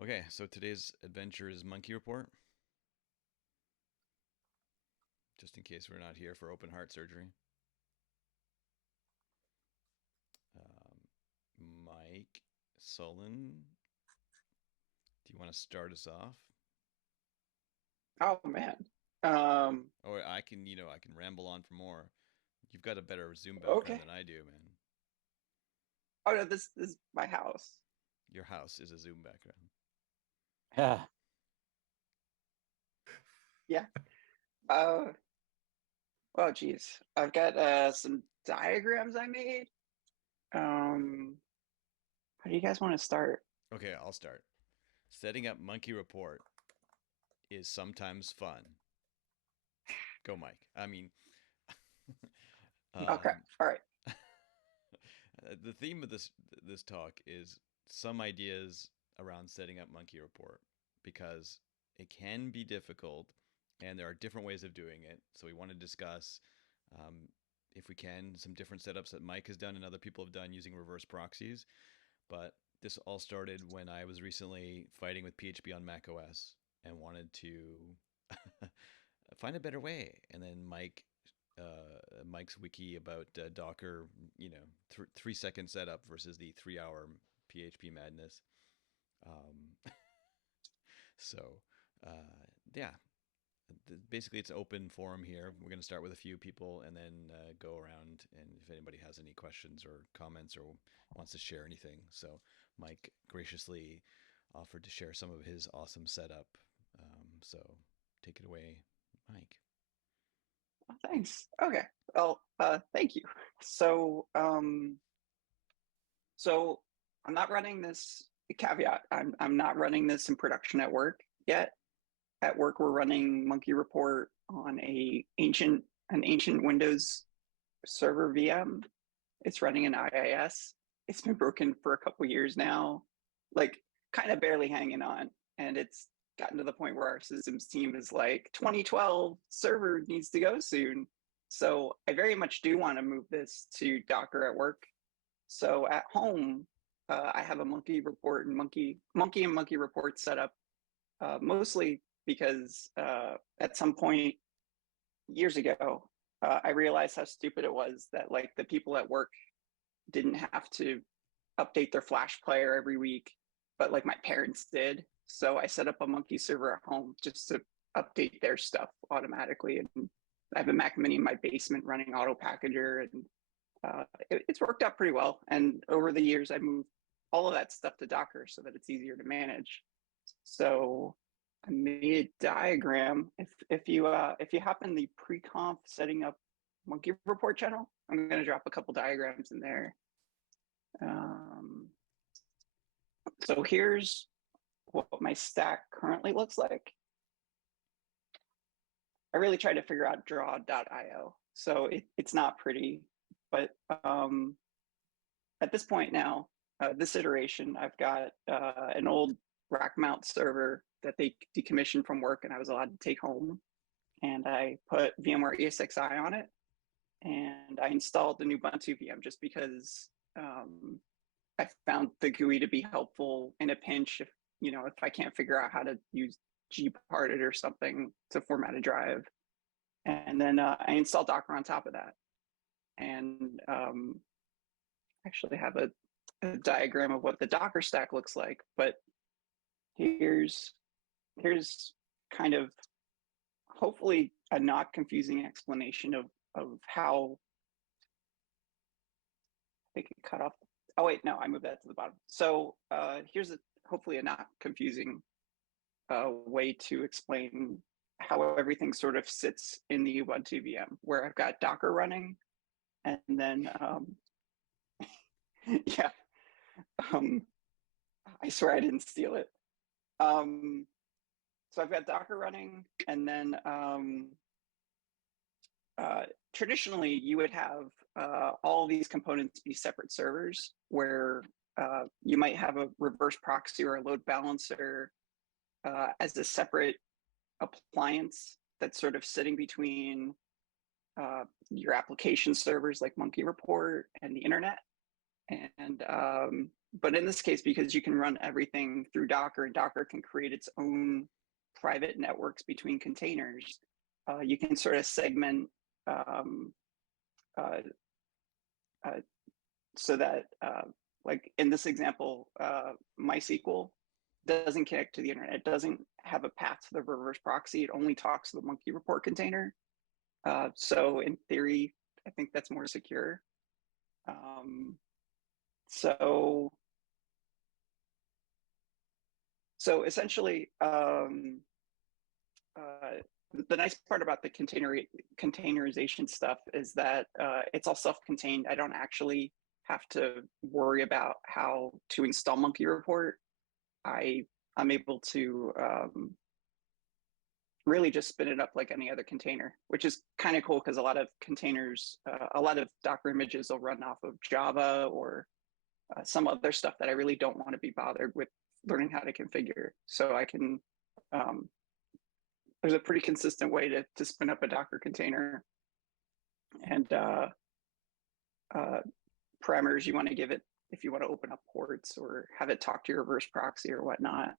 Okay, so today's adventure is Monkey Report, just in case we're not here for open heart surgery. Mike, Solin, do you want to start us off? Oh man. Um, Or I can ramble on for more. You've got a better Zoom background okay. than I do, man. Oh no, this is my house. Your house is a Zoom background. Yeah. Yeah. Well, geez. I've got some diagrams I made. Um, how do you guys want to start? Okay, I'll start. Setting up Monkey Report is sometimes fun. Go, Mike. I mean, Okay. um, All right. the theme of this talk is some ideas around setting up Monkey Report because it can be difficult and there are different ways of doing it. So we want to discuss, um, if we can, some different setups that Mike has done and other people have done using reverse proxies. But this all started when I was recently fighting with PHP on Mac OS and wanted to find a better way. And then Mike's wiki about Docker, 3 second setup versus the 3 hour PHP madness. Um, so uh, yeah, basically it's open forum here. We're going to start with a few people and then go around. And if anybody has any questions or comments or wants to share anything, so Mike graciously offered to share some of his awesome setup. So take it away, Mike. Well, thanks. Okay. Well, thank you. So, so I'm not running this caveat. I'm not running this in production at work yet. At work, we're running Monkey Report on an ancient Windows server VM. It's running an IIS. It's been broken for a couple years now, like kind of barely hanging on. And it's gotten to the point where our systems team is like 2012 server needs to go soon. So I very much do want to move this to Docker at work. So at home, I have a Monkey Report and Monkey Report set up, mostly because at some point years ago, I realized how stupid it was that like the people at work didn't have to update their Flash player every week, but like my parents did. So I set up a Monkey server at home just to update their stuff automatically. And I have a Mac Mini in my basement running Auto Packager, and it's worked out pretty well. And over the years, I moved all of that stuff to Docker so that it's easier to manage. So I made a diagram. If you hop in the pre-conf setting up Monkey Report channel, I'm going to drop a couple diagrams in there. Um, so here's what my stack currently looks like. I really tried to figure out draw.io. So it's not pretty, but at this point now, this iteration, I've got an old rack mount server that they decommissioned from work and I was allowed to take home. And I put VMware ESXi on it. And I installed the new Ubuntu VM just because I found the GUI to be helpful in a pinch if I can't figure out how to use gparted or something to format a drive. And then I installed Docker on top of that. And actually have a diagram of what the Docker stack looks like. But here's here's kind of hopefully a not confusing explanation of how they could cut off. Oh wait, no, I moved that to the bottom. So here's hopefully a not confusing way to explain how everything sort of sits in the Ubuntu VM, where I've got Docker running, and then yeah, um, I swear I didn't steal it. Um, so I've got Docker running, and then traditionally you would have all these components be separate servers, where you might have a reverse proxy or a load balancer as a separate appliance that's sort of sitting between your application servers like Monkey Report and the internet. And but in this case, because you can run everything through Docker, and Docker can create its own private networks between containers, you can sort of segment um, uh, uh, so that, like in this example, MySQL doesn't connect to the internet. It doesn't have a path to the reverse proxy. It only talks to the MunkiReport container. So in theory, I think that's more secure. So essentially, the nice part about the containerization stuff is that it's all self-contained. I don't actually have to worry about how to install MunkiReport. I'm able to really just spin it up like any other container, which is kind of cool because a lot of containers, a lot of Docker images will run off of Java or some other stuff that I really don't want to be bothered with learning how to configure. So I can, there's a pretty consistent way to spin up a Docker container, and parameters you want to give it if you want to open up ports or have it talk to your reverse proxy or whatnot.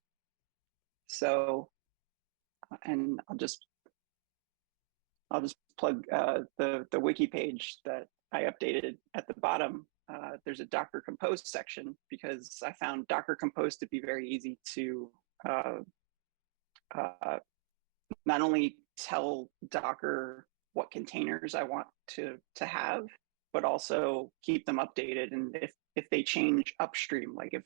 So, and I'll just plug the wiki page that I updated at the bottom. There's a Docker Compose section because I found Docker Compose to be very easy to not only tell Docker what containers I want to have, but also keep them updated. And if they change upstream, like if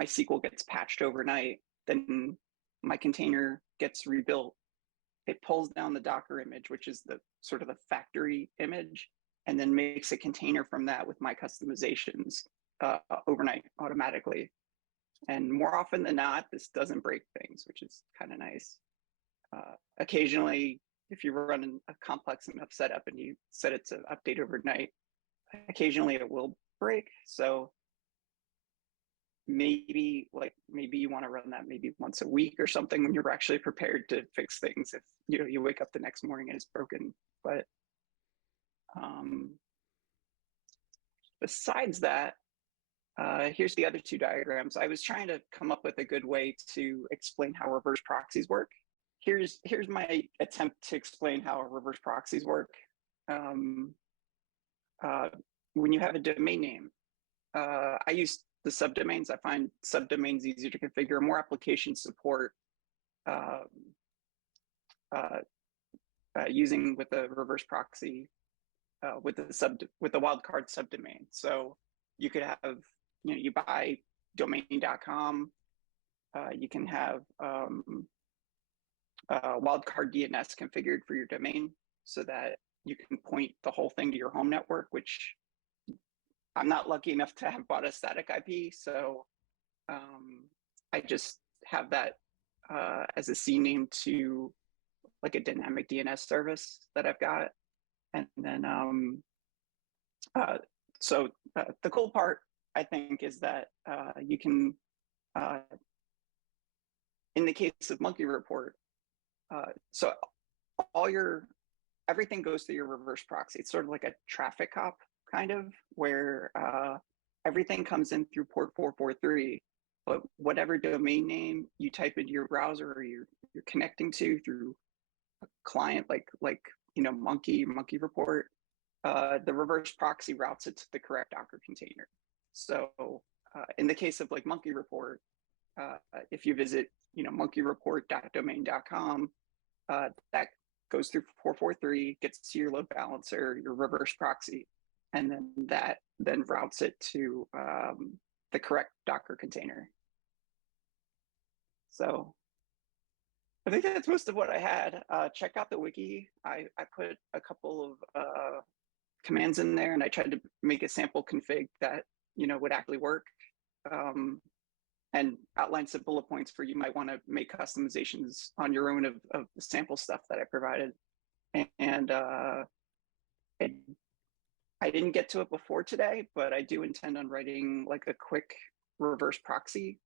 MySQL gets patched overnight, then my container gets rebuilt. It pulls down the Docker image, which is the sort of the factory image, and then makes a container from that with my customizations overnight automatically. And more often than not, this doesn't break things, which is kind of nice. Occasionally, if you run a complex enough setup and you set it to update overnight, occasionally it will break. So maybe you want to run that maybe once a week or something when you're actually prepared to fix things. If you wake up the next morning and it's broken. But besides that, here's the other two diagrams. I was trying to come up with a good way to explain how reverse proxies work. Here's my attempt to explain how reverse proxies work. When you have a domain name, I use the subdomains. I find subdomains easier to configure. More applications support using with a reverse proxy with the wildcard subdomain. So you could have, you buy domain.com. You can have wildcard DNS configured for your domain so that you can point the whole thing to your home network, which I'm not lucky enough to have bought a static IP. So I just have that as a CNAME to like a dynamic DNS service that I've got. And then, so the cool part, I think, is that you can, in the case of MunkiReport, so everything goes through your reverse proxy. It's sort of like a traffic cop kind of, where everything comes in through port 443, but whatever domain name you type into your browser or you're connecting to through a client like MunkiReport, the reverse proxy routes it to the correct Docker container. So in the case of like MunkiReport, if you visit MunkiReport.domain.com, that goes through 443, gets to your load balancer, your reverse proxy, and then that routes it to the correct Docker container. So I think that's most of what I had. Check out the wiki. I put a couple of commands in there, and I tried to make a sample config that would actually work, and outline some bullet points for you might want to make customizations on your own of the sample stuff that I provided. And I didn't get to it before today, but I do intend on writing like a quick reverse proxy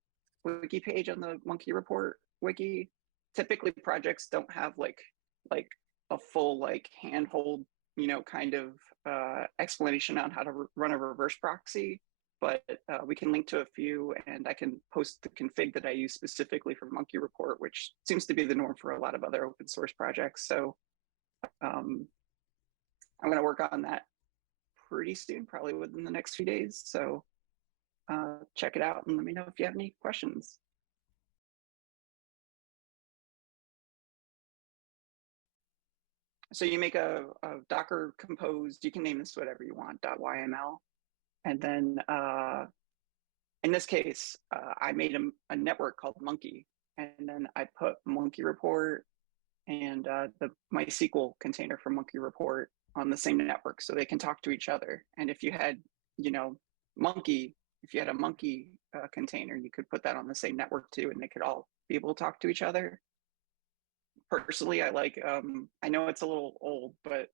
wiki page on the MunkiReport wiki. Typically, projects don't have like a full handhold kind of explanation on how to run a reverse proxy. but we can link to a few, and I can post the config that I use specifically for MunkiReport, which seems to be the norm for a lot of other open source projects. So I'm going to work on that pretty soon, probably within the next few days. So check it out and let me know if you have any questions. So you make a Docker composed, you can name this whatever you want, .yml. And then in this case, I made a network called Monkey. And then I put MunkiReport and the MySQL container for MunkiReport on the same network so they can talk to each other. And if you had, Monkey, if you had a Monkey container, you could put that on the same network too, and they could all be able to talk to each other. Personally, I like, I know it's a little old, but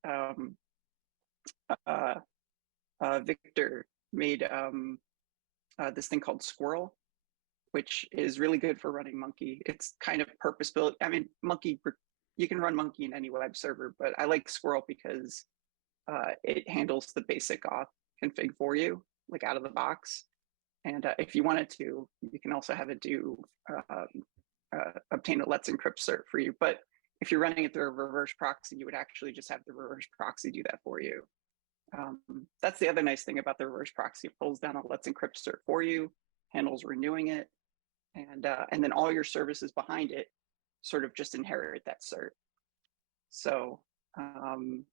Victor made this thing called Squirrel, which is really good for running Monkey. It's kind of purpose-built. I mean, Monkey, you can run Monkey in any web server, but I like Squirrel because it handles the basic auth config for you, like out of the box. And if you wanted to, you can also have it do obtain a Let's Encrypt cert for you. But if you're running it through a reverse proxy, you would actually just have the reverse proxy do that for you. That's the other nice thing about the reverse proxy. It pulls down a Let's Encrypt cert for you, handles renewing it, and then all your services behind it sort of just inherit that cert. So, and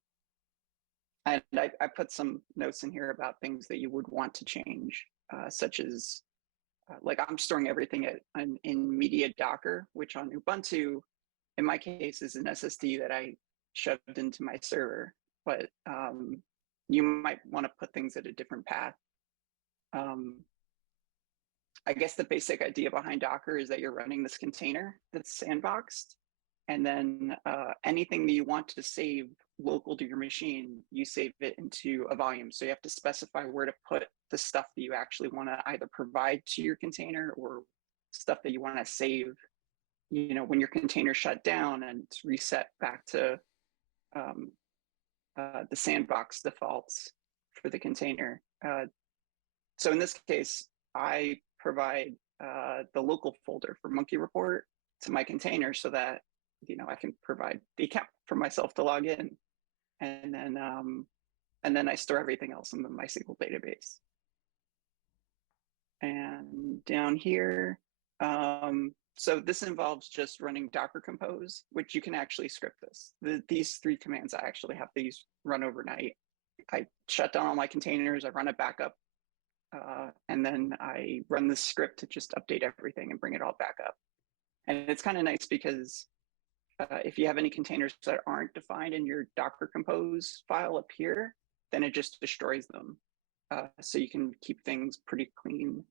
I put some notes in here about things that you would want to change, such as like I'm storing everything in media Docker, which on Ubuntu, in my case, is an SSD that I shoved into my server. But you might want to put things at a different path. I guess the basic idea behind Docker is that you're running this container that's sandboxed, and then anything that you want to save local to your machine, you save it into a volume. So you have to specify where to put the stuff that you actually want to either provide to your container or stuff that you want to save, when your container shut down and it's reset back to the sandbox defaults for the container. So in this case, I provide the local folder for MunkiReport to my container so that I can provide the account for myself to log in, and then I store everything else in the MySQL database. And down here, so this involves just running Docker Compose, which you can actually script this. These three commands, I actually have these run overnight. I shut down all my containers, I run a backup, and then I run this script to just update everything and bring it all back up. And it's kind of nice because if you have any containers that aren't defined in your Docker Compose file up here, then it just destroys them. So you can keep things pretty clean.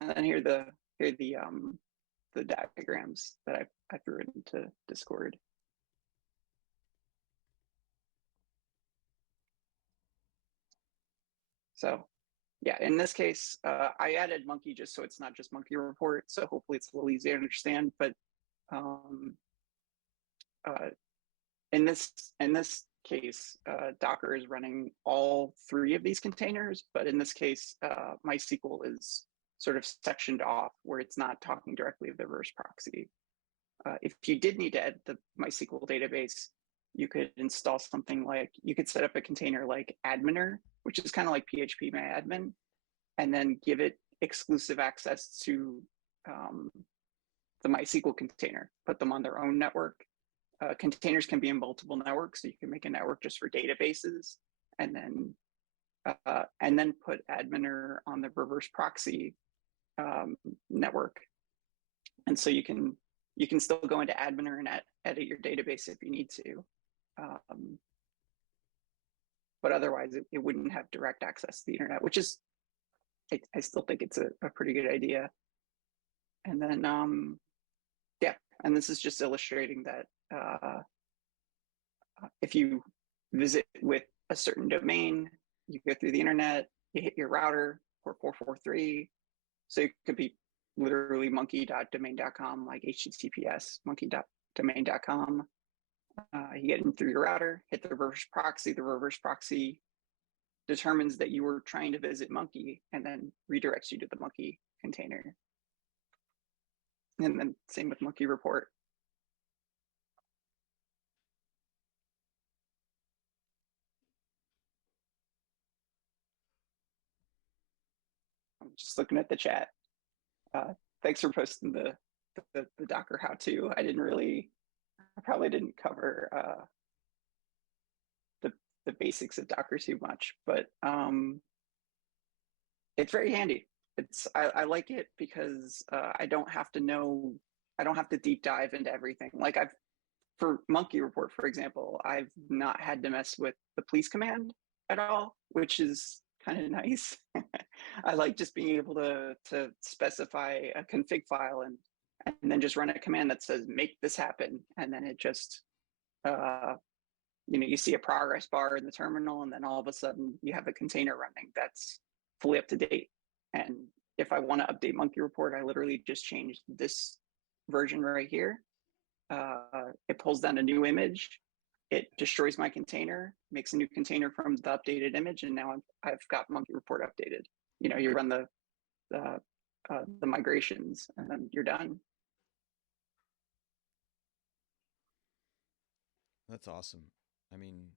And then here are the diagrams that I threw into Discord. So yeah, in this case, I added Monkey just so it's not just MunkiReport. So hopefully it's a little easier to understand. But in this case, Docker is running all three of these containers. But in this case, MySQL is sort of sectioned off where it's not talking directly to the reverse proxy. If you did need to add the MySQL database, you could install something like, you could set up a container like adminer, which is kind of like phpMyAdmin, and then give it exclusive access to the MySQL container, put them on their own network. Containers can be in multiple networks, so you can make a network just for databases, and then put adminer on the reverse proxy network. And so you can still go into adminer and edit your database if you need to. But otherwise, it wouldn't have direct access to the internet, which is, I still think it's a pretty good idea. And then, yeah, and this is just illustrating that if you visit with a certain domain, you go through the internet, you hit your router, port 443. So it could be literally monkey.domain.com, like HTTPS, monkey.domain.com. You get in through your router, hit the reverse proxy. The reverse proxy determines that you were trying to visit Monkey and then redirects you to the Monkey container. And then same with MunkiReport. I'm just looking at the chat. Thanks for posting the Docker how-to. I probably didn't cover the basics of Docker too much, but it's very handy. I like it because I don't have to deep dive into everything. Like for MunkiReport, for example, I've not had to mess with the police command at all, which is kind of nice. I like just being able to specify a config file and then just run a command that says make this happen, and then it just you see a progress bar in the terminal, and then all of a sudden you have a container running that's fully up to date. And if I want to update MunkiReport, I literally just change this version right here. It pulls down a new image, it destroys my container, makes a new container from the updated image, and now I've got MunkiReport updated. You run the migrations, and then you're done. That's awesome. I mean,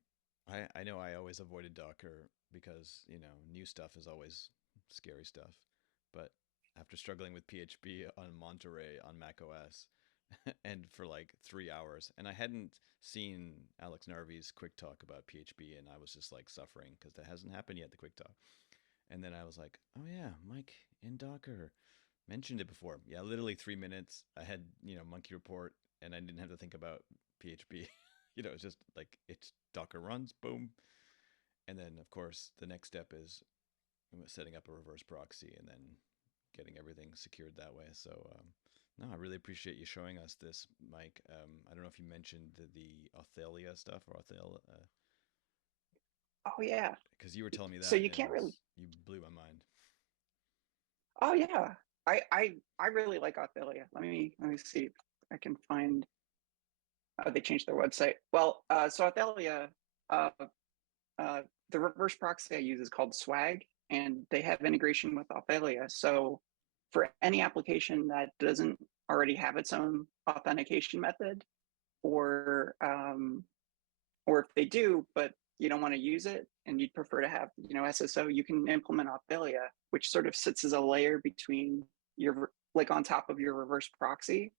I know I always avoided Docker because, new stuff is always scary stuff. But after struggling with PHP on Monterey on Mac OS and for like 3 hours, and I hadn't seen Alex Narvey's quick talk about PHP, and I was just like suffering because that hasn't happened yet, the quick talk. And then I was like, oh yeah, Mike in Docker mentioned it before. Yeah, literally 3 minutes. I had, MunkiReport, and I didn't have to think about PHP. It's just like it's Docker runs, boom. And then, of course, the next step is setting up a reverse proxy and then getting everything secured that way. So, no, I really appreciate you showing us this, Mike. I don't know if you mentioned the Authelia stuff or Authelia. Oh yeah. Because you were telling me that, So you and can't really. you blew my mind. Oh yeah. I really like Authelia. Let me see if I can find. Oh, they changed their website. Well, so Authelia, uh, the reverse proxy I use is called Swag, and they have integration with Authelia. So for any application that doesn't already have its own authentication method, or if they do, but you don't want to use it and you'd prefer to have SSO, you can implement Authelia, which sort of sits as a layer between your like on top of your reverse proxy.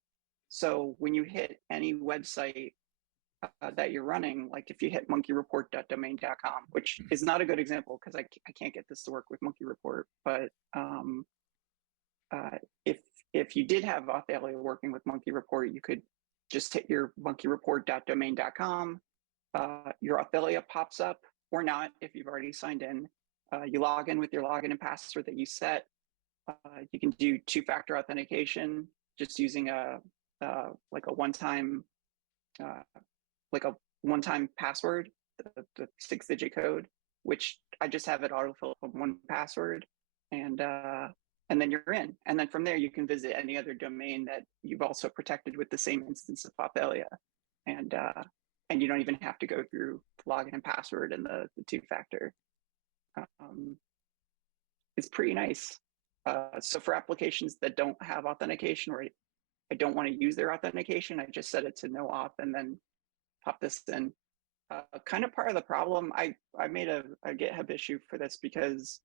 So when you hit any website that you're running, like if you hit monkireport.domain.com, which is not a good example because I can't get this to work with MunkiReport, but if you did have Authelia working with MunkiReport, you could just hit your monkireport.domain.com. Your Authelia pops up, or not if you've already signed in. You log in with your login and password that you set. You can do two-factor authentication just using a one-time password, the 6-digit code, which I just have it autofill from one password, and then you're in. And then from there, you can visit any other domain that you've also protected with the same instance of Authelia, and you don't even have to go through the login and password and the two-factor. It's pretty nice. So for applications that don't have authentication, or I don't want to use their authentication, I just set it to no auth and then pop this in. Kind of part of the problem, I made a GitHub issue for this because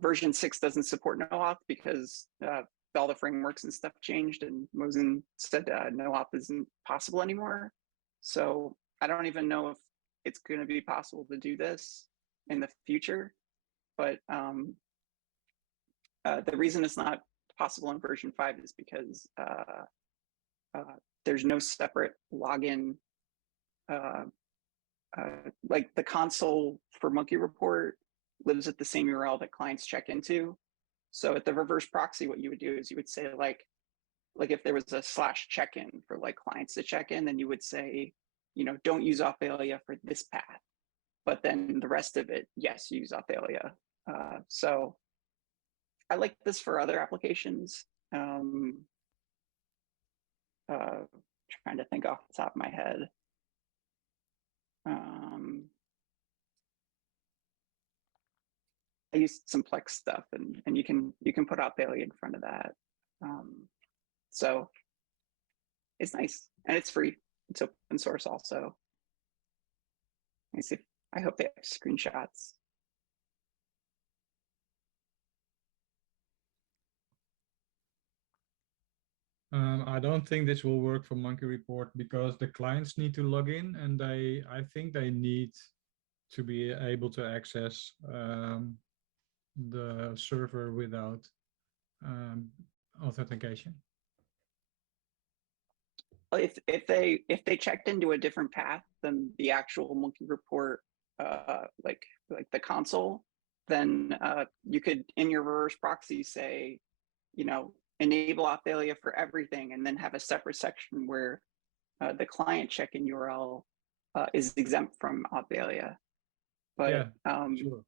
version 6 doesn't support no auth because all the frameworks and stuff changed, and Mosin said no auth isn't possible anymore. So I don't even know if it's going to be possible to do this in the future. But the reason it's not possible in version 5 is because there's no separate login. Like the console for MunkiReport lives at the same URL that clients check into. So at the reverse proxy, what you would do is you would say like if there was a /check-in for like clients to check in, then you would say, don't use Authelia for this path, but then the rest of it, yes, use Authelia. So I like this for other applications. Trying to think off the top of my head. I used some Plex stuff, and you can put Authelia in front of that. So it's nice and it's free. It's open source also. Let me see. I hope they have screenshots. I don't think this will work for MunkiReport because the clients need to log in, and I think they need to be able to access the server without authentication. If they checked into a different path than the actual MunkiReport, like the console, then you could in your reverse proxy say, enable Authelia for everything, and then have a separate section where the client check-in URL is exempt from Authelia. But yeah, sure.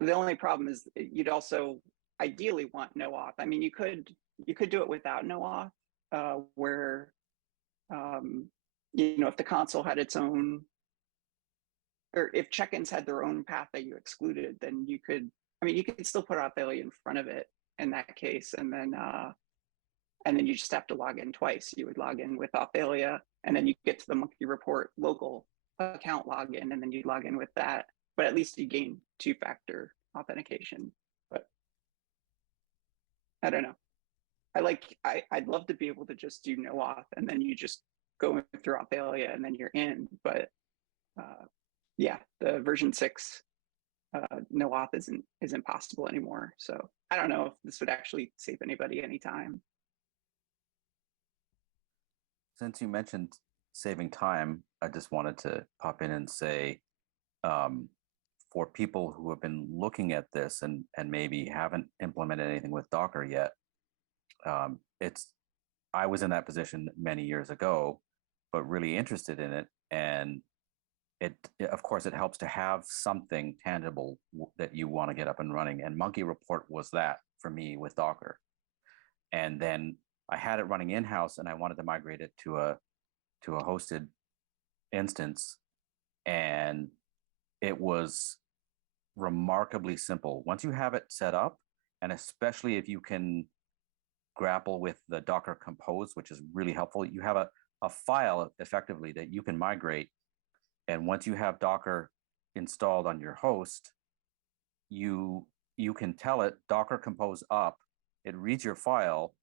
The only problem is you'd also ideally want no auth. I mean, you could do it without no auth, where if the console had its own, or if check-ins had their own path that you excluded, then you could still put Authelia in front of it in that case, and then you just have to log in twice. You would log in with Authelia, and then you get to the MunkiReport local account login, and then you'd log in with that. But at least you gain two-factor authentication. But I don't know. I'd love to be able to just do no auth, and then you just go through Authelia, and then you're in. But yeah, the version 6 no auth isn't possible anymore. So I don't know if this would actually save anybody any time. Since you mentioned saving time, I just wanted to pop in and say, for people who have been looking at this and maybe haven't implemented anything with Docker yet, I was in that position many years ago, but really interested in it. And of course, it helps to have something tangible that you want to get up and running. And MunkiReport was that for me with Docker. And then I had it running in-house, and I wanted to migrate it to a hosted instance, and it was remarkably simple. Once you have it set up, and especially if you can grapple with the Docker Compose, which is really helpful, you have a file effectively that you can migrate. And once you have Docker installed on your host, you can tell it Docker Compose up, it reads your file,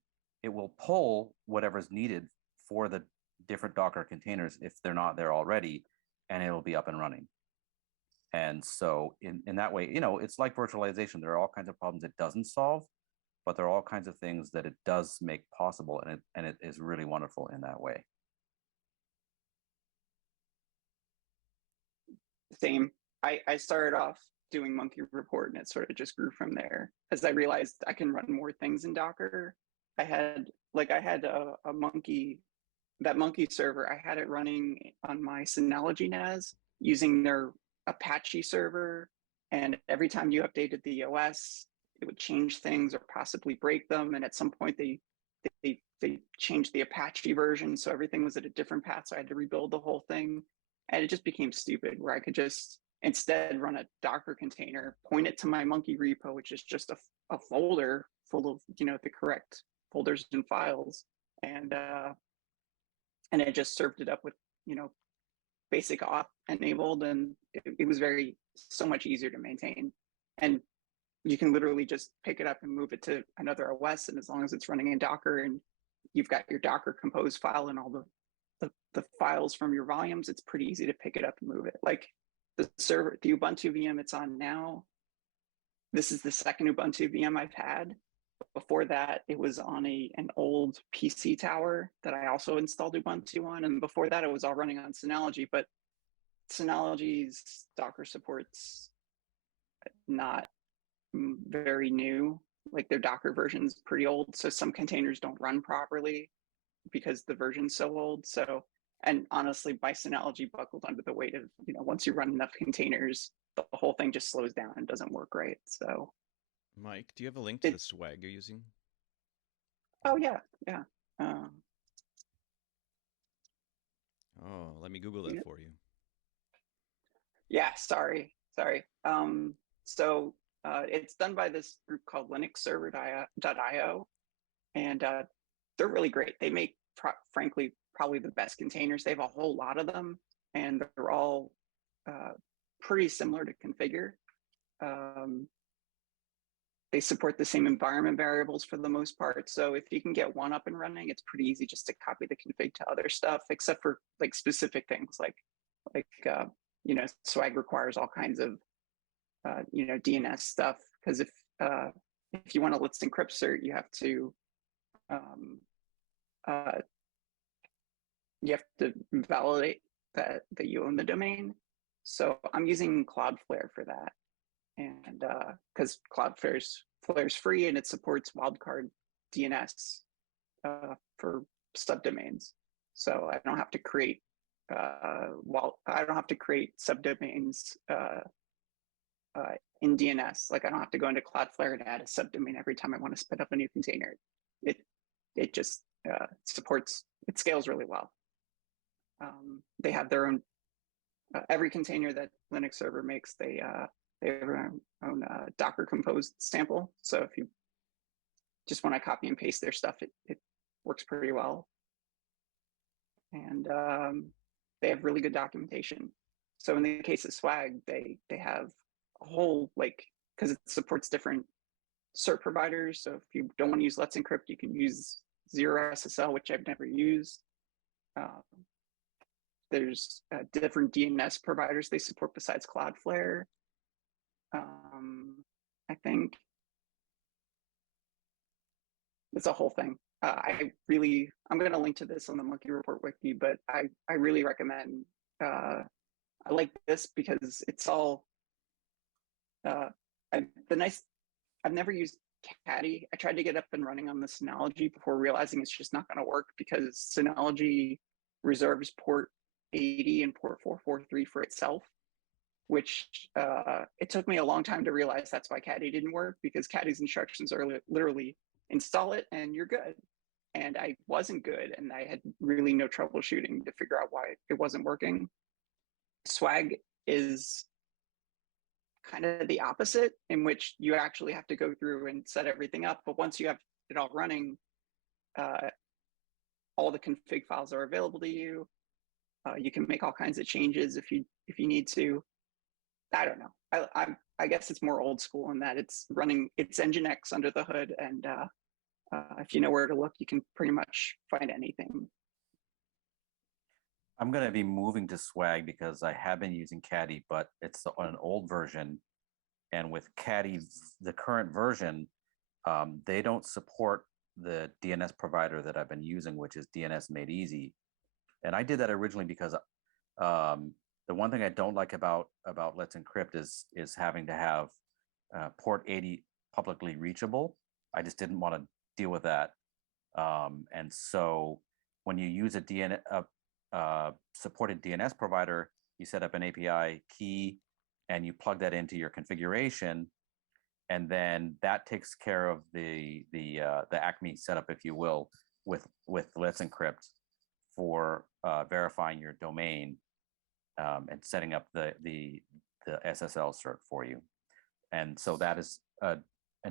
it will pull whatever's needed for the different Docker containers if they're not there already, and it'll be up and running. And so in that way, it's like virtualization. There are all kinds of problems it doesn't solve, but there are all kinds of things that it does make possible, and it is really wonderful in that way. Same. I started off doing MunkiReport, and it sort of just grew from there as I realized I can run more things in Docker. I had a Monkey, that Monkey server, I had it running on my Synology NAS using their Apache server. And every time you updated the OS, it would change things or possibly break them. And at some point they changed the Apache version. So everything was at a different path. So I had to rebuild the whole thing. And it just became stupid, where I could just instead run a Docker container, point it to my Monkey repo, which is just a folder full of the correct folders and files, and it just served it up with basic auth enabled, and it was so much easier to maintain. And you can literally just pick it up and move it to another OS, and as long as it's running in Docker and you've got your Docker Compose file and all the files from your volumes, it's pretty easy to pick it up and move it. Like the server, the Ubuntu VM it's on now, this is the second Ubuntu VM I've had. Before that, it was on an old PC tower that I also installed Ubuntu on. And before that, it was all running on Synology. But Synology's Docker support's not very new. Like their Docker version's pretty old. So some containers don't run properly because the version's so old. So, and honestly, my Synology buckled under the weight of, once you run enough containers, the whole thing just slows down and doesn't work right. So, Mike, do you have a link to the swag you're using? Oh yeah. Oh, Oh, let me Google that for you. Yeah, sorry. So it's done by this group called linuxserver.io, and they're really great. They make, frankly, probably the best containers. They have a whole lot of them, and they're all pretty similar to configure. They support the same environment variables for the most part. So if you can get one up and running, it's pretty easy just to copy the config to other stuff, except for like specific things like Swag requires all kinds of DNS stuff, because if you want a Let's Encrypt cert, you have to validate that you own the domain. So I'm using Cloudflare for that, and because Cloudflare's free and it supports wildcard DNS for subdomains, so I don't have to create subdomains in DNS. Like I don't have to go into Cloudflare and add a subdomain every time I want to spin up a new container. It just it scales really well. They have their own every container that Linux server makes. They have their own Docker composed sample. So if you just want to copy and paste their stuff, it works pretty well. And they have really good documentation. So in the case of Swag, they have a whole, because it supports different cert providers. So if you don't want to use Let's Encrypt, you can use Zero SSL, which I've never used. There's different DNS providers they support besides Cloudflare. I think it's a whole thing. I'm going to link to this on the MunkiReport wiki, but I really recommend. I like this because it's all I've never used Caddy. I tried to get up and running on the Synology before realizing it's just not going to work, because Synology reserves port 80 and port 443 for itself, which it took me a long time to realize that's why Caddy didn't work, because Caddy's instructions are literally install it and you're good. And I wasn't good, and I had really no troubleshooting to figure out why it wasn't working. Swag is kind of the opposite, in which you actually have to go through and set everything up. But once you have it all running, all the config files are available to you. You can make all kinds of changes if you need to. I don't know. I guess it's more old school in that it's running its Nginx under the hood, and if you know where to look, you can pretty much find anything. I'm going to be moving to Swag because I have been using Caddy, but it's on an old version. And with Caddy, the current version, they don't support the DNS provider that I've been using, which is DNS Made Easy. And I did that originally because the one thing I don't like about Let's Encrypt is having to have port 80 publicly reachable. I just didn't want to deal with that. And so when you use a supported DNS provider, you set up an API key and you plug that into your configuration, and then that takes care of the Acme setup, if you will, with Let's Encrypt for verifying your domain and setting up the SSL cert for you. And so that is an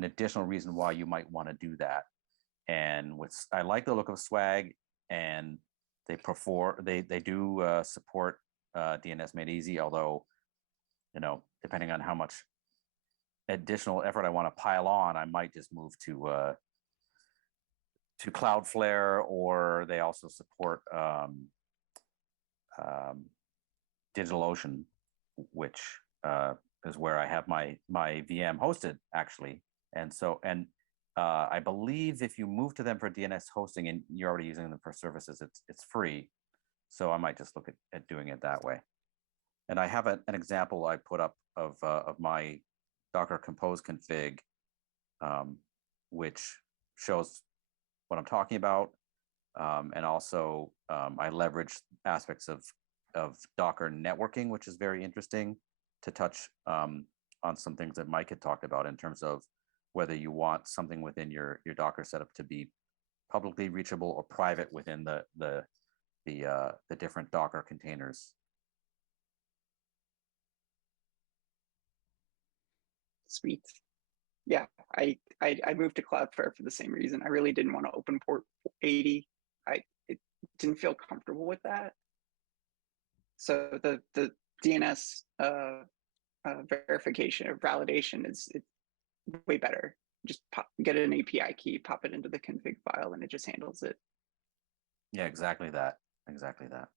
additional reason why you might want to do that. And I like the look of Swag, and they do support DNS Made Easy, although, depending on how much additional effort I want to pile on, I might just move to Cloudflare, or they also support DigitalOcean, which is where I have my VM hosted, actually. And so, I believe if you move to them for DNS hosting and you're already using them for services, it's free. So I might just look at doing it that way. And I have an example I put up of my Docker Compose config, which shows what I'm talking about. And also I leverage aspects of Docker networking, which is very interesting to touch on some things that Mike had talked about in terms of whether you want something within your Docker setup to be publicly reachable or private within the the different Docker containers. Sweet. Yeah, I moved to Cloudflare for the same reason. I really didn't want to open port 80. It didn't feel comfortable with that. So the DNS verification or validation is way better. Just get an API key, pop it into the config file, and it just handles it. Yeah, exactly that. Exactly that.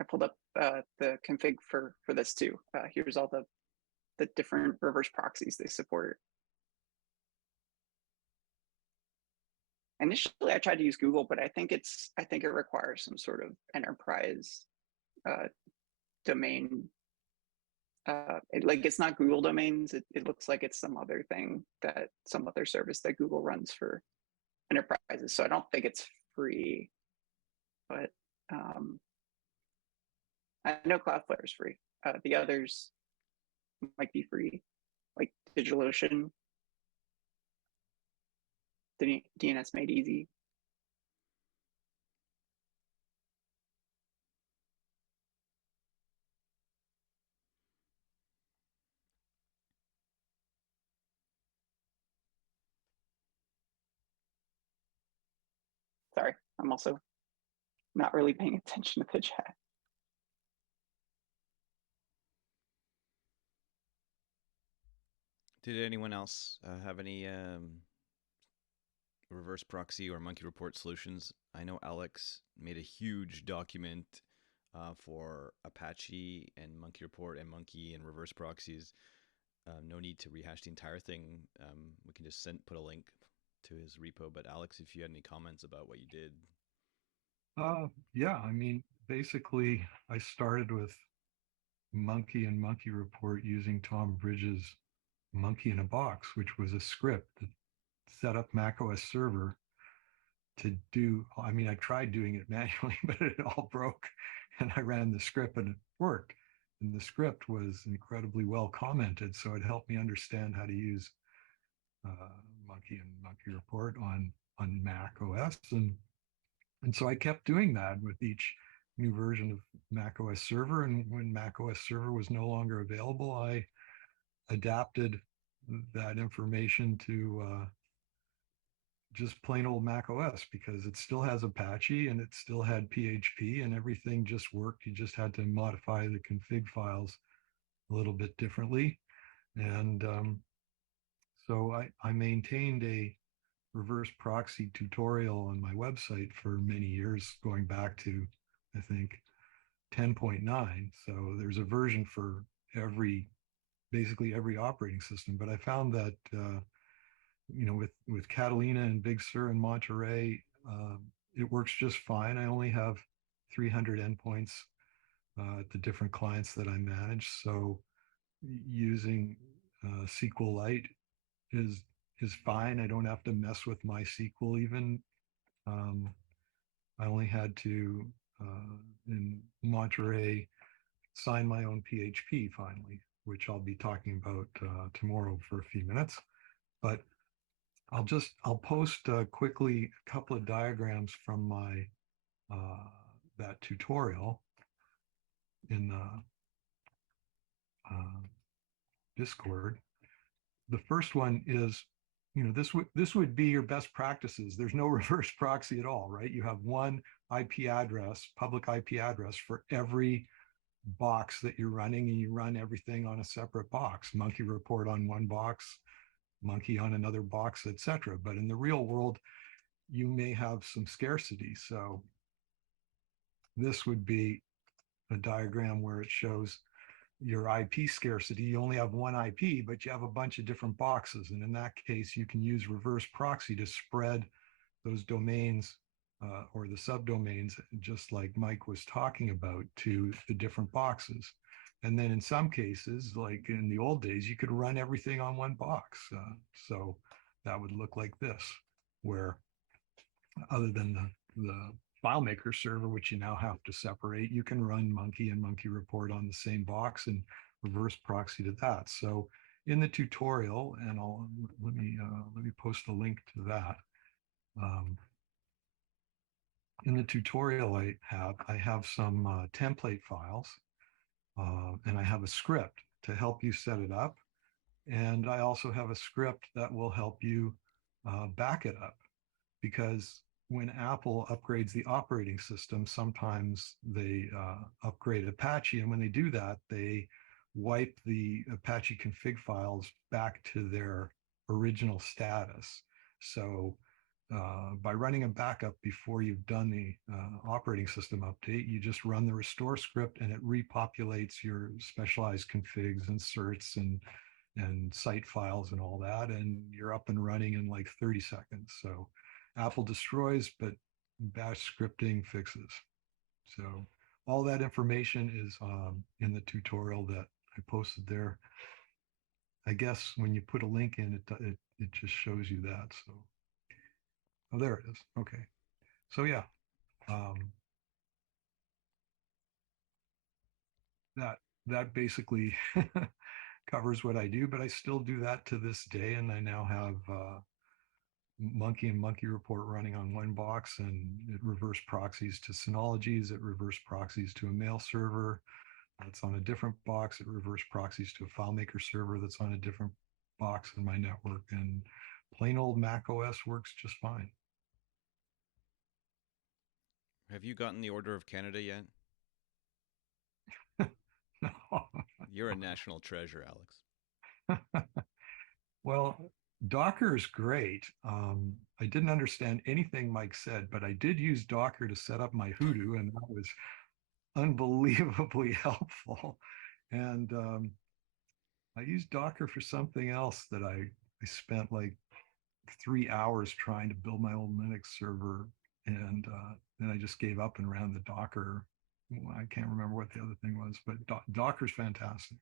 I pulled up the config for this too. Here's all the different reverse proxies they support. Initially, I tried to use Google, but I think it requires some sort of enterprise domain. It's not Google domains. It looks like it's some other thing, some other service that Google runs for enterprises. So I don't think it's free, but I know Cloudflare is free. The others might be free, like DigitalOcean, DNS Made Easy. Sorry, I'm also not really paying attention to the chat. Did anyone else have any reverse proxy or monkey report solutions? I know Alex made a huge document for Apache and monkey report and monkey and reverse proxies. No need to rehash the entire thing. We can just put a link to his repo. But Alex, if you had any comments about what you did. Yeah, I mean, basically, I started with Monkey and Monkey Report using Tom Bridges' Monkey in a Box, which was a script that set up macOS server to do. I mean, I tried doing it manually, but it all broke, and I ran the script and it worked. And the script was incredibly well commented, so it helped me understand how to use Monkey and Monkey Report on Mac OS, and so I kept doing that with each new version of Mac OS Server. And when Mac OS Server was no longer available, I adapted that information to just plain old Mac OS, because it still has Apache and it still had PHP and everything just worked. You just had to modify the config files a little bit differently. And so I maintained a reverse proxy tutorial on my website for many years, going back to, I think, 10.9. So there's a version for basically every operating system. But I found that, with Catalina and Big Sur and Monterey, it works just fine. I only have 300 endpoints at the different clients that I manage. So using SQLite is fine. I don't have to mess with MySQL even. I only had to, in Monterey, sign my own PHP finally, which I'll be talking about tomorrow for a few minutes. But I'll post quickly a couple of diagrams from my that tutorial in the Discord. The first one is, this would be your best practices. There's no reverse proxy at all, right? You have one IP address, public IP address for every box that you're running, and you run everything on a separate box. Monkey report on one box, Monkey on another box, etc. But in the real world, you may have some scarcity. So this would be a diagram where it shows your IP scarcity. You only have one IP, but you have a bunch of different boxes. And in that case, you can use reverse proxy to spread those domains or the subdomains, just like Mike was talking about, to the different boxes. And then in some cases, like in the old days, you could run everything on one box. So that would look like this, where other than the FileMaker server, which you now have to separate, you can run Monkey and Monkey Report on the same box and reverse proxy to that. So in the tutorial, and let me post a link to that. in the tutorial I have some template files, and I have a script to help you set it up. And I also have a script that will help you back it up, because when Apple upgrades the operating system, sometimes they upgrade Apache. And when they do that, they wipe the Apache config files back to their original status. So by running a backup before you've done the operating system update, you just run the restore script and it repopulates your specialized configs and certs and site files and all that, and you're up and running in like 30 seconds. So Apple destroys, but bash scripting fixes. So all that information is in the tutorial that I posted there. I guess when you put a link in, it just shows you that. So, oh, there it is. Okay. So yeah, that basically covers what I do, but I still do that to this day. And I now have Monkey and MunkiReport running on one box, and it reverse proxies to Synologies. It reverse proxies to a mail server that's on a different box. It reverse proxies to a FileMaker server that's on a different box in my network. And plain old Mac OS works just fine. Have you gotten the Order of Canada yet? You're a national treasure, Alex. Well, Docker is great. I didn't understand anything Mike said, but I did use Docker to set up my Hoodoo, and that was unbelievably helpful. And I used Docker for something else that I spent like 3 hours trying to build my old Linux server, and then I just gave up and ran the Docker. I can't remember what the other thing was, but Docker's fantastic.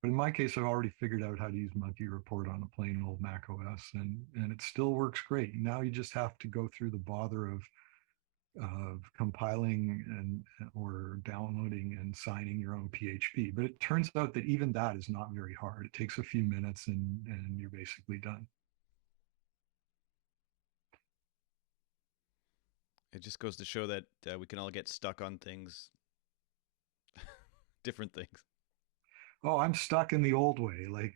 But in my case, I've already figured out how to use MunkiReport on a plain old Mac OS, and it still works great. Now you just have to go through the bother of compiling and or downloading and signing your own PHP. But it turns out that even that is not very hard. It takes a few minutes, and you're basically done. It just goes to show that we can all get stuck on things, different things. Oh, I'm stuck in the old way. Like,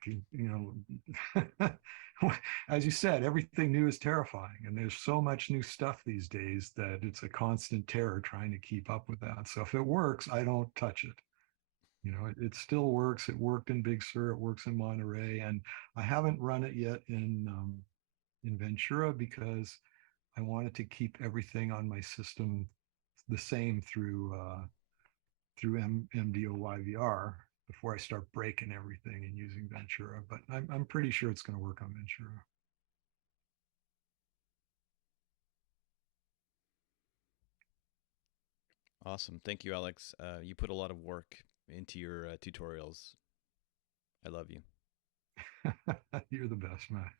as you said, everything new is terrifying. And there's so much new stuff these days that it's a constant terror trying to keep up with that. So if it works, I don't touch it. It still works. It worked in Big Sur. It works in Monterey. And I haven't run it yet in Ventura, because I wanted to keep everything on my system the same through MDOYVR before I start breaking everything and using Ventura. But I'm pretty sure it's going to work on Ventura. Awesome. Thank you, Alex. You put a lot of work into your tutorials. I love you. You're the best, man.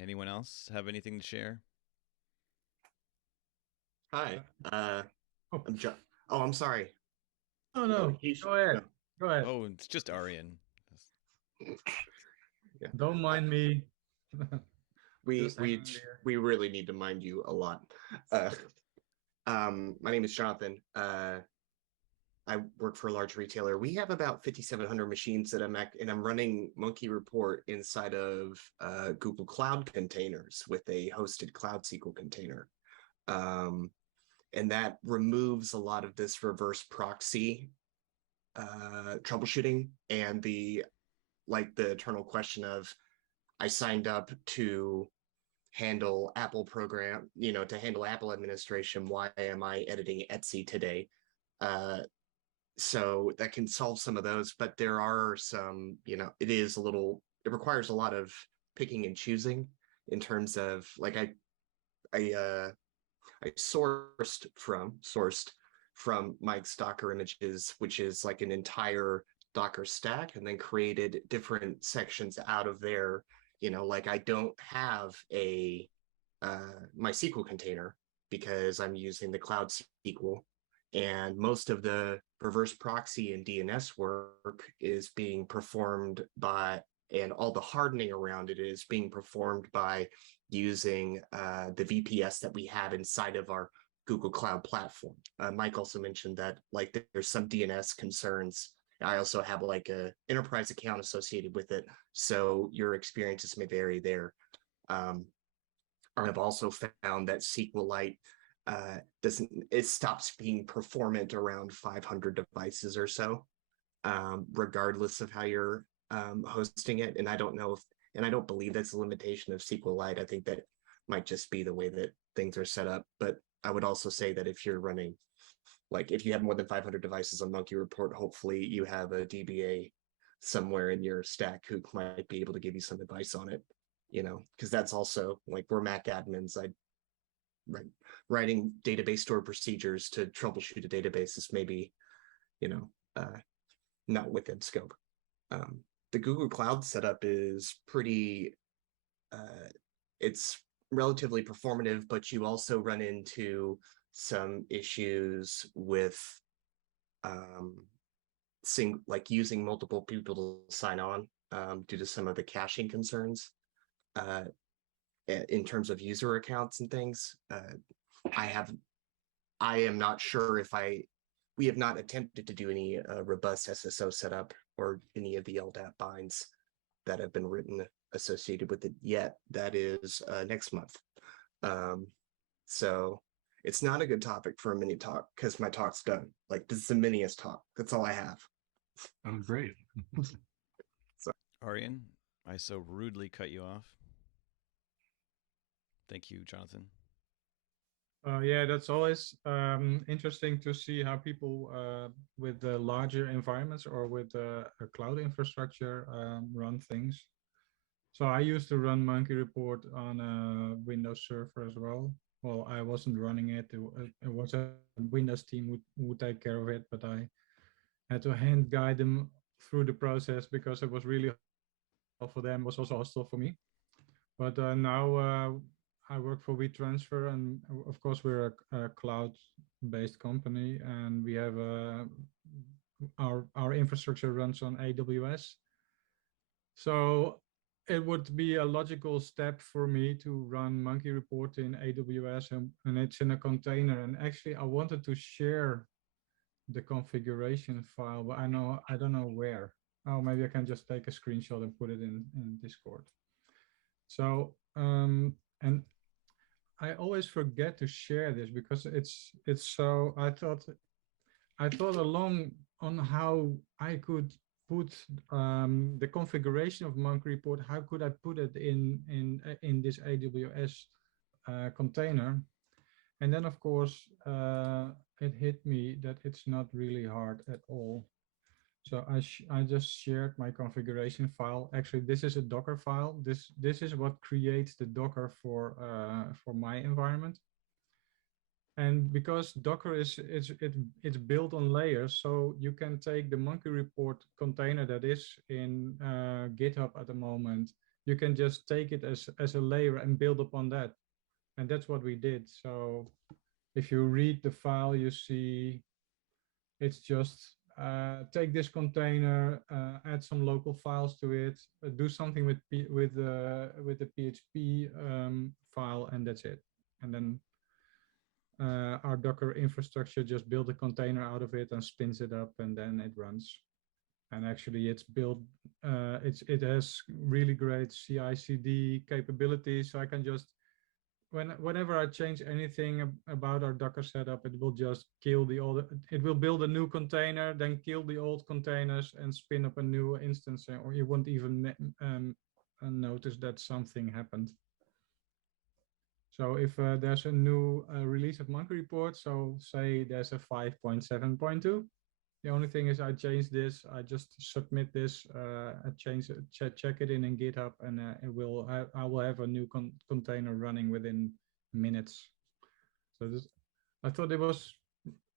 Anyone else have anything to share? Hi. I'm John. Oh, I'm sorry. Oh no, go ahead. No. Go ahead. Oh, it's just Arjen. Yeah. Don't mind me. We Just hanging there. we really need to mind you a lot. My name is Jonathan. I work for a large retailer. We have about 5,700 machines at Mac, and I'm running MunkiReport inside of Google Cloud containers with a hosted Cloud SQL container. And that removes a lot of this reverse proxy troubleshooting and the eternal question of, I signed up to handle Apple program, to handle Apple administration. Why am I editing Etsy today? So that can solve some of those, but there are some, it requires a lot of picking and choosing in terms of, like, I sourced from Mike's Docker images, which is like an entire Docker stack, and then created different sections out of there. Like, I don't have a MySQL container because I'm using the Cloud SQL, and most of the reverse proxy and DNS work is being performed by, and all the hardening around it is being performed by using the VPS that we have inside of our Google Cloud platform. Mike also mentioned that like there's some DNS concerns. I also have like a enterprise account associated with it, so your experiences may vary there. I've also found that SQLite it stops being performant around 500 devices or so, regardless of how you're hosting it. And I don't know if, and I don't believe that's a limitation of SQLite. I think that might just be the way that things are set up. But I would also say that if you're running, like if you have more than 500 devices on MunkiReport, hopefully you have a DBA somewhere in your stack who might be able to give you some advice on it, you know, because that's also like we're Mac admins. Writing database store procedures to troubleshoot a database is maybe, you know, not within scope. The Google Cloud setup is pretty, it's relatively performative, but you also run into some issues with like using multiple people to sign on due to some of the caching concerns in terms of user accounts and things. I am not sure if we have not attempted to do any robust SSO setup or any of the LDAP binds that have been written associated with it yet. That is next month. So it's not a good topic for a mini talk because my talk's done. Like this is the miniest talk. That's all I have. Oh, great. Arjen, I so rudely cut you off. Thank you, Jonathan. Yeah, that's always interesting to see how people with the larger environments or with a cloud infrastructure run things. So I used to run MunkiReport on a Windows server as well. Well, I wasn't running it. It was a Windows team who would take care of it, but I had to hand guide them through the process because it was really hostile for them, was also hostile for me. But now I work for WeTransfer, and of course we're a cloud-based company, and we have our infrastructure runs on AWS. So it would be a logical step for me to run MunkiReport in AWS, and it's in a container. And actually, I wanted to share the configuration file, but I don't know where. Oh, maybe I can just take a screenshot and put it in Discord. So and I always forget to share this because it's so. I thought along on how I could put the configuration of MunkiReport. How could I put it in this AWS container? And then of course it hit me that it's not really hard at all. So I just shared my configuration file. Actually, this is a Docker file. This is what creates the Docker for my environment. And because Docker it's built on layers, so you can take the MunkiReport container that is in GitHub at the moment. You can just take it as a layer and build upon that. And that's what we did. So if you read the file, you see it's just take this container, add some local files to it, do something with the PHP file, and that's it. And then our Docker infrastructure just build a container out of it and spins it up, and then it runs. And actually, it's built. It has really great CI/CD capabilities, so I can just whenever I change anything about our Docker setup, it will just kill the old. It will build a new container, then kill the old containers, and spin up a new instance, or you won't even notice that something happened. So if there's a new release of MunkiReport, so say there's a 5.7.2, the only thing is I change this, I just submit this, I change it, check it in GitHub, and I will have a new container running within minutes. So this, I thought it was,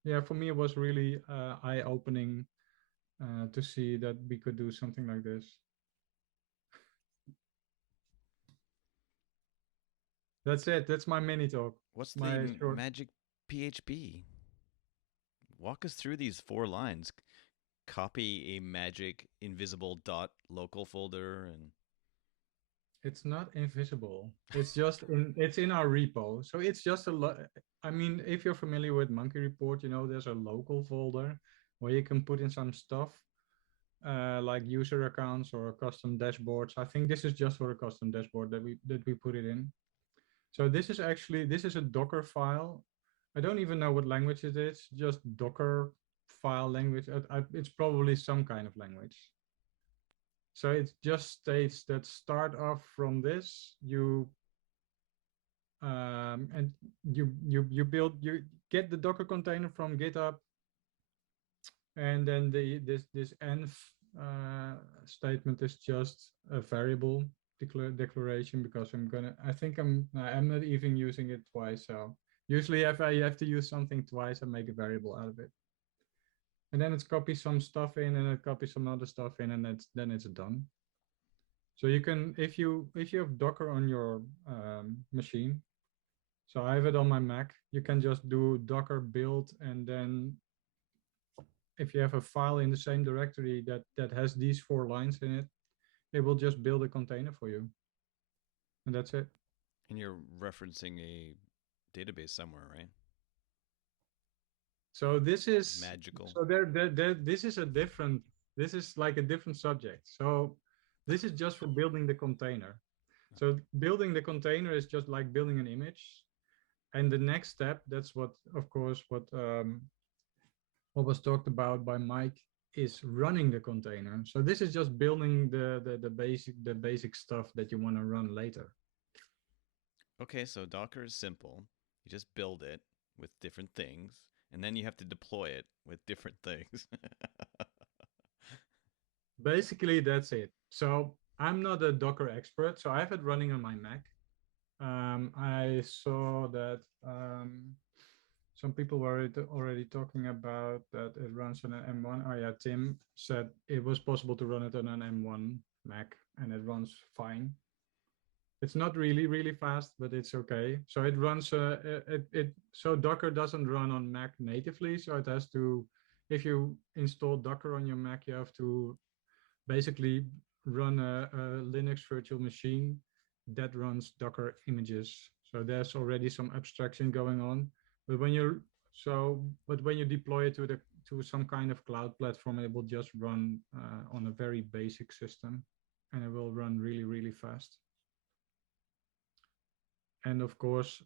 yeah, for me it was really eye-opening to see that we could do something like this. That's it. That's my mini talk. What's the magic PHP? Walk us through these 4 lines. Copy a magic invisible .local folder and It's not invisible. It's just it's in our repo. So it's just I mean, if you're familiar with MunkiReport, you know, there's a local folder where you can put in some stuff like user accounts or custom dashboards. I think this is just for a custom dashboard that we put it in. So this is a Docker file. I don't even know what language it is, just Docker file language. It's probably some kind of language. So it just states that start off from this, you and you get the Docker container from GitHub, and then this env statement is just a variable declaration, because I'm not even using it twice. So usually if I have to use something twice, I make a variable out of it. And then it copies some stuff in, and it copies some other stuff in, and then it's done. So you can, if you have Docker on your machine, so I have it on my Mac, you can just do Docker build, and then if you have a file in the same directory that has these 4 lines in it, it will just build a container for you. And that's it. And you're referencing a database somewhere, right? So this is magical. So this is like a different subject. So this is just for building the container. So building the container is just like building an image. And the next step, that's what, of course, what was talked about by Mike, is running the container. So this is just building the basic stuff that you want to run later. Okay, so Docker is simple. You just build it with different things, and then you have to deploy it with different things. Basically, that's it. So I'm not a Docker expert, so I have it running on my Mac. I saw that some people were already talking about that it runs on an M1. Oh yeah, Tim said it was possible to run it on an M1 Mac, and it runs fine. It's not really fast, but it's okay. So it runs. So Docker doesn't run on Mac natively. So it has to, if you install Docker on your Mac, you have to basically run a Linux virtual machine that runs Docker images. So there's already some abstraction going on. But when you deploy it to some kind of cloud platform, it will just run on a very basic system, and it will run really fast. And of course,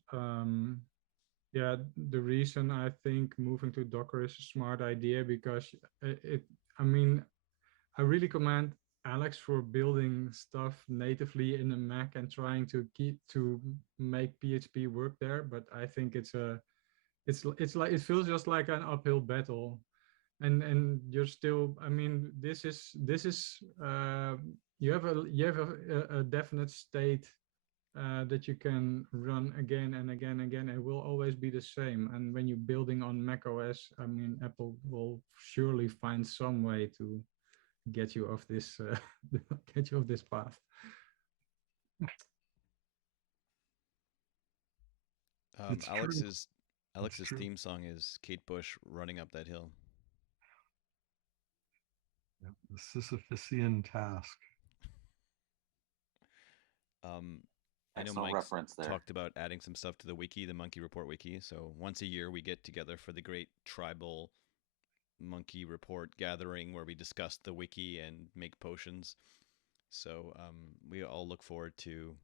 yeah, the reason I think moving to Docker is a smart idea, because I mean, I really commend Alex for building stuff natively in the Mac and trying to make PHP work there. But I think it's like, it feels just like an uphill battle, and you're still, I mean, this is you have a definite state that you can run again and again and again. It will always be the same. And when you're building on Mac OS, I mean, Apple will surely find some way to get you off this get you off this path. Alex's theme song is Kate Bush running up that hill. Yep, the Sisyphean task. I know Mike talked about adding some stuff to the wiki, the MunkiReport wiki. So once a year we get together for the great tribal MunkiReport gathering where we discuss the wiki and make potions. So we all look forward to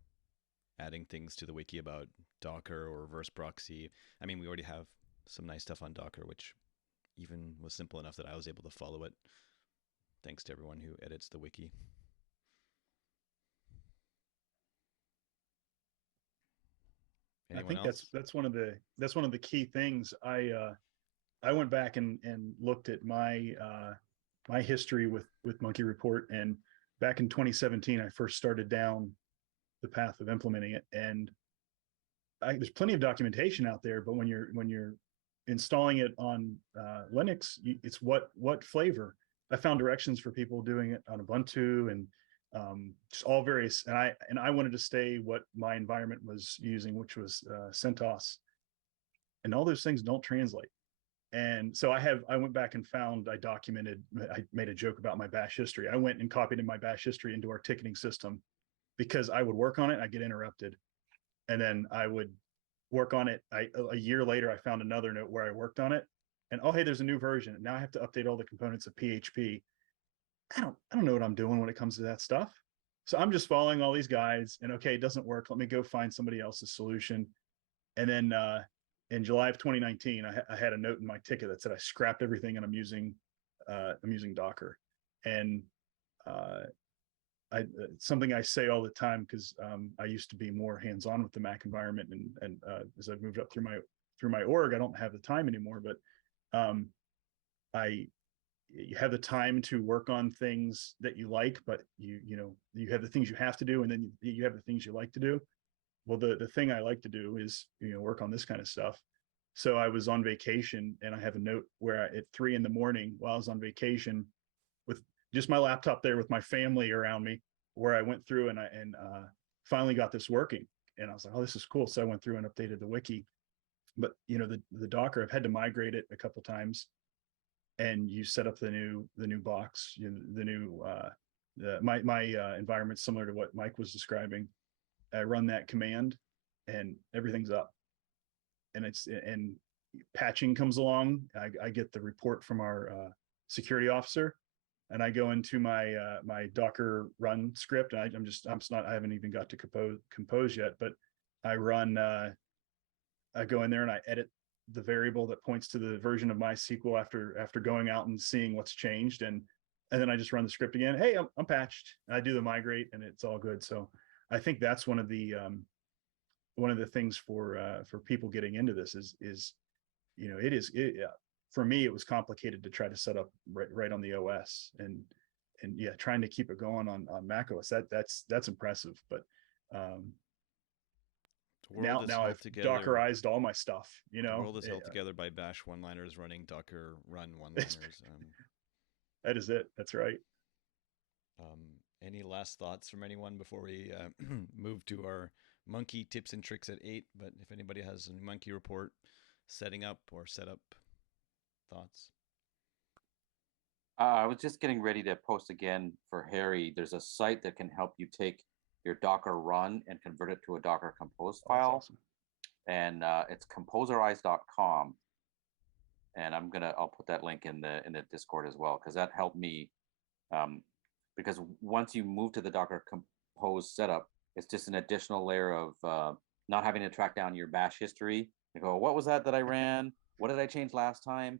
adding things to the wiki about Docker or reverse proxy. I mean, we already have some nice stuff on Docker, which even was simple enough that I was able to follow it. Thanks to everyone who edits the wiki. Anyone else? that's one of the key things. I went back and looked at my my history with MunkiReport, and back in 2017 I first started down the path of implementing it, and there's plenty of documentation out there, but when you're installing it on Linux, it's what flavor. I found directions for people doing it on Ubuntu and just all various, and I wanted to stay what my environment was using, which was CentOS, and all those things don't translate. And so I went back and I made a joke about my bash history. I went and copied in my bash history into our ticketing system because I would work on it, I get interrupted, and then I would work on it. A year later, I found another note where I worked on it, and oh hey, there's a new version. Now I have to update all the components of PHP. I don't know what I'm doing when it comes to that stuff. So I'm just following all these guides, and okay, it doesn't work. Let me go find somebody else's solution. And then in July of 2019, I had a note in my ticket that said I scrapped everything and I'm using Docker. And something I say all the time, because I used to be more hands-on with the Mac environment, and as I've moved up through my org, I don't have the time anymore. But you have the time to work on things that you like, but you have the things you have to do, and then you have the things you like to do. Well, the thing I like to do is work on this kind of stuff. So I was on vacation, and I have a note where at 3 a.m. while I was on vacation, with just my laptop there with my family around me, where I went through and finally got this working. And I was like, oh, this is cool. So I went through and updated the wiki. But the Docker, I've had to migrate it a couple times, and you set up the new box, my environment similar to what Mike was describing. I run that command, and everything's up. And patching comes along. I get the report from our security officer, and I go into my Docker run script. And I haven't even got to compose yet, but I go in there and I edit the variable that points to the version of MySQL after going out and seeing what's changed, and then I just run the script again. Hey, I'm patched. And I do the migrate, and it's all good. So I think that's one of the things for people getting into this is for me, it was complicated to try to set up right on the OS, and yeah, trying to keep it going on Mac OS. That's impressive. But now I've Dockerized all my stuff. The world is held together by bash one-liners running Docker run one-liners. That is it. That's right. Any last thoughts from anyone before we move to our monkey tips and tricks at 8? But if anybody has a monkey report setting up or setup thoughts. I was just getting ready to post again for Harry. There's a site that can help you take your Docker run and convert it to a Docker compose file. Awesome. And it's composerize.com. And I'll put that link in the Discord as well, because that helped me. Because once you move to the Docker compose setup, it's just an additional layer of not having to track down your bash history. You go, what was that I ran? What did I change last time?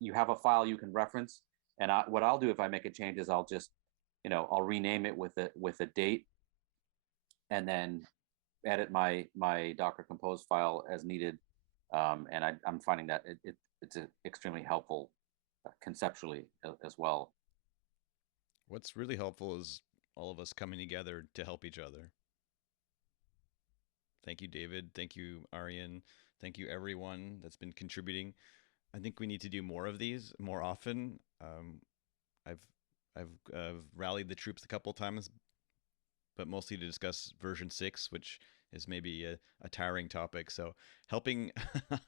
You have a file you can reference. And what I'll do if I make a change is I'll just, I'll rename it with a date, and then edit my Docker compose file as needed. And I'm finding that it's extremely helpful conceptually as well. What's really helpful is all of us coming together to help each other. Thank you, David. Thank you, Arjen. Thank you, everyone that's been contributing. I think we need to do more of these more often. I've rallied the troops a couple of times, but mostly to discuss version 6, which is maybe a tiring topic. So helping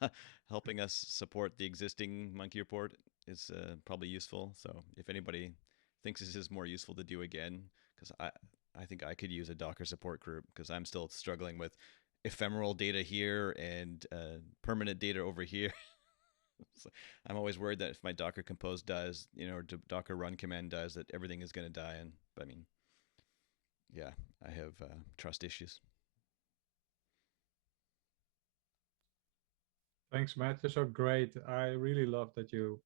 us support the existing Monkey Report is probably useful. So if anybody thinks this is more useful to do again, because I think I could use a Docker support group, because I'm still struggling with ephemeral data here and permanent data over here. So I'm always worried that if my Docker compose dies, or Docker run command dies, that everything is going to die. And I mean, yeah, I have trust issues. Thanks, Matt. You're so great. I really love that you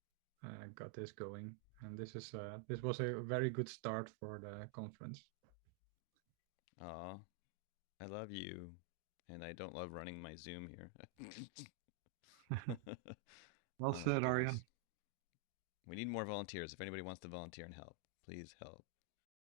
got this going, and this was a very good start for the conference. Aw, I love you, and I don't love running my Zoom here. Well said, Arjen. We need more volunteers. If anybody wants to volunteer and help, please help.